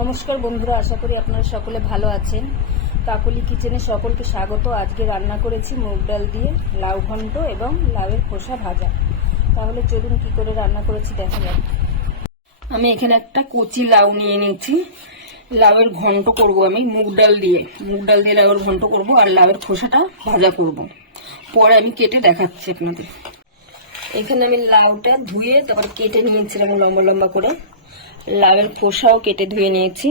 নমস্কার বন্ধুরা, আশা করি আপনারা সকলে ভালো আছেন। কাকলি কিচেনে সকলকে স্বাগত। আজকে রান্না করেছি মুগ ডাল দিয়ে লাউ ঘন্ট এবং লাউয়ের খোসা ভাজা। তাহলে চলুন কি করে রান্না করেছি দেখা যাক। আমি এখানে একটা কচি লাউ নিয়ে নিয়েছি। লাউয়ের ঘন্ট করব আমি মুগ ডাল দিয়ে লাউয়ের ঘন্ট করব আর লাউয়ের খোসাটা ভাজা করব। পরে আমি কেটে দেখাচ্ছি আপনাদের। এখানে আমি লাউটা ধুয়ে তারপর কেটে নিয়েছিলাম লম্বা লম্বা করে। লাউয়ের খোসাও কেটে ধুয়ে নিয়েছি।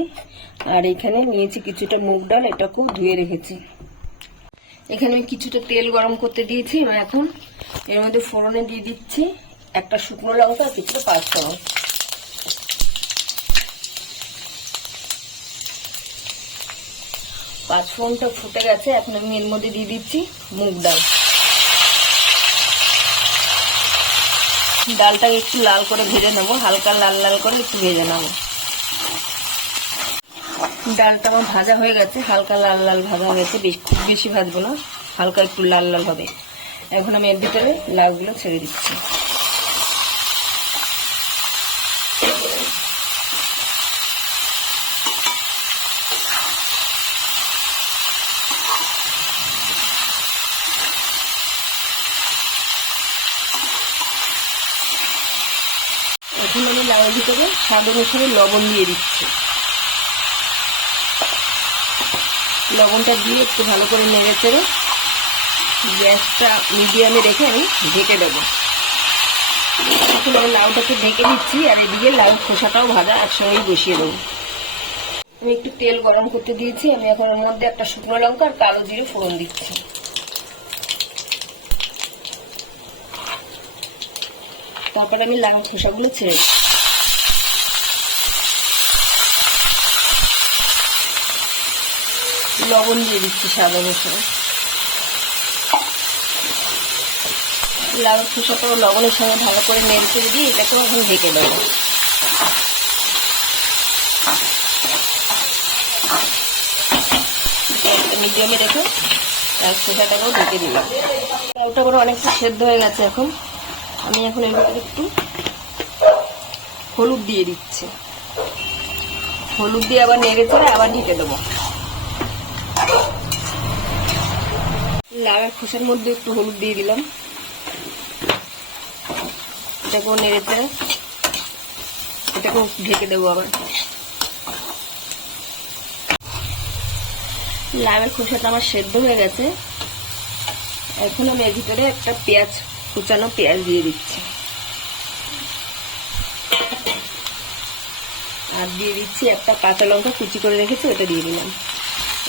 আর এখানে নিয়েছি কিছুটা মুগ ডাল, এটাকেও ধুয়ে রেখেছি। এখানে আমি কিছুটা তেল গরম করতে দিয়েছি। এবং এখন এর মধ্যে ফোড়নে দিয়ে দিচ্ছি একটা শুকনো লঙ্কা আর কিছুটা পাঁচফোড়ন। পাঁচফোড়নটা ফুটে গেছে। এখন আমি এর মধ্যে দিয়ে দিচ্ছি মুগ ডাল। ডালটাকে একটু লাল করে ভেজে নেবো, হালকা লাল লাল করে একটু ভেজে নেবো। ডালটা আমার ভাজা হয়ে গেছে, হালকা লাল লাল ভাজা হয়ে গেছে। খুব বেশি ভাজবো না, হালকা একটু লাল লাল হবে। এখন আমি এর ভিতরে লাউগুলো ছেড়ে দিচ্ছি। এখন আমি লাউয়ের ভিতরে স্বাদ অনুসারে লবণ দিয়ে দিচ্ছি। লবণটা দিয়ে একটু ভালো করে নেড়ে চেড়ে গ্যাসটা মিডিয়ামে রেখে আমি ঢেকে দেবো। এখন আমি লাউটাকে ঢেকে দিচ্ছি আর এদিকে লাউ খোসাটাও ভাজা একসঙ্গেই বসিয়ে দেবো। আমি একটু তেল গরম করতে দিয়েছি। আমি এখন এর মধ্যে একটা শুকনো লঙ্কা আর কালো জিরে ফোড়ন দিচ্ছি। তারপরে আমি লাউ খোসাগুলো ছেড়ে দিচ্ছি। লবণ দিয়ে দিচ্ছি স্বাদ অনুসারে। লাউ খোসাটা লবণের সঙ্গে ভালো করে নেড়ে চেড়ে দিয়ে এটাকেও এখন ঢেকে দেবো। মিডিয়ামে রেখে লাউ খোসাটাকেও ঢেকে দিলাম। লাউটা করে অনেকটা সেদ্ধ হয়ে গেছে। এখন আমি এখন এর ভিতরে একটু হলুদ দিয়ে দিচ্ছি। হলুদ দিয়ে আবার নেড়ে চেড়ে আবার ঢেকে দেবো। লাউয়ের খোসার মধ্যে একটু হলুদ দিয়ে দিলাম। এটাকেও নেড়ে চেড়ে এটাকেও ঢেকে দেবো আবার। লাউয়ের খোসাটা আমার সেদ্ধ হয়ে গেছে। এখন আমি এর ভিতরে একটা কুচানো পেঁয়াজ দিয়ে দিচ্ছি। আর দিয়ে দিচ্ছি একটা কাঁচা লঙ্কা কুচি করে রেখেছি, ওটা দিয়ে দিলাম।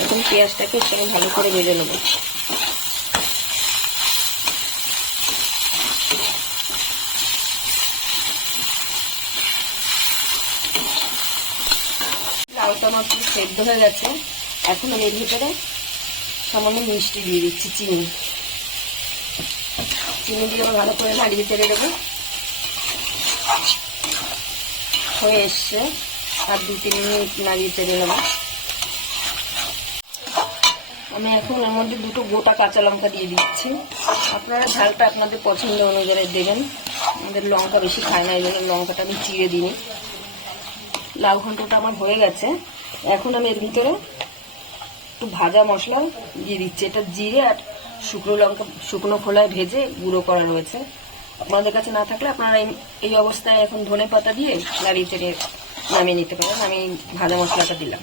এখন পেঁয়াজটাকে একটু ভালো করে ভেজে নেব। লাউটা আমার পুরো সেদ্ধ হয়ে গেছে। এখন আমি এর ভিতরে সামান্য মিষ্টি দিয়ে দিচ্ছি, চিনি দিয়ে ভালো করে নাড়িয়ে চেড়ে দেবো। হয়ে এসছে, আর 2-3 মিনিট নাড়িয়ে চেড়ে নেবো। আমি এখন এর মধ্যে 2টো গোটা কাঁচা লঙ্কা দিয়ে দিচ্ছি। আপনারা ঝালটা আপনাদের পছন্দ অনুযায়ী দেবেন। আমাদের লঙ্কা বেশি খায় না, এই জন্য লঙ্কাটা আমি চিড়ে দিই। লাউ ঘন্টটা আমার হয়ে গেছে। এখন আমি এর ভিতরে একটু ভাজা মশলা দিয়ে দিচ্ছি। এটা জিরে আর শুকনো খোলায় ভেজে গুঁড়ো করা রয়েছে। আপনাদের কাছে না থাকলে আপনারা এই অবস্থায় এখন ধনে পাতা দিয়ে নাড়িয়ে চেড়ে নামিয়ে নিতে পারেন। আমি ভাজা মশলাটা দিলাম।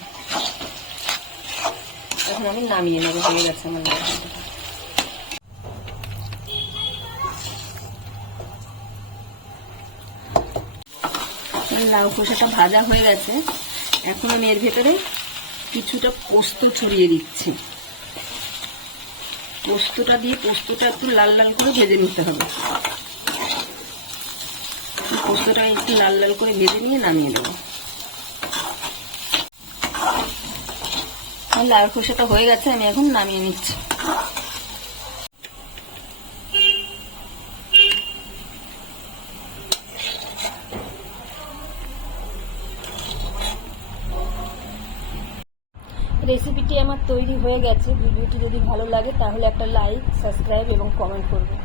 এখন আমি নামিয়ে নেবো। হয়ে গেছে আমার লাউ খোসাটা ভাজা হয়ে গেছে। এখন আমি এর ভেতরে কিছুটা পোস্ত ছড়িয়ে দিচ্ছি। পোস্তটা দিয়ে পোস্তটা একটু লাল লাল করে ভেজে নিতে হবে। পোস্তটা একটু লাল লাল করে ভেজে নিয়ে নামিয়ে দেবো। লাউ খোসাটা হয়ে গেছে, আমি এখন নামিয়ে নিচ্ছি। রেসিপিটি আমার তৈরি হয়ে গেছে। ভিডিওটি যদি ভালো লাগে তাহলে একটা লাইক, সাবস্ক্রাইব এবং কমেন্ট করবেন।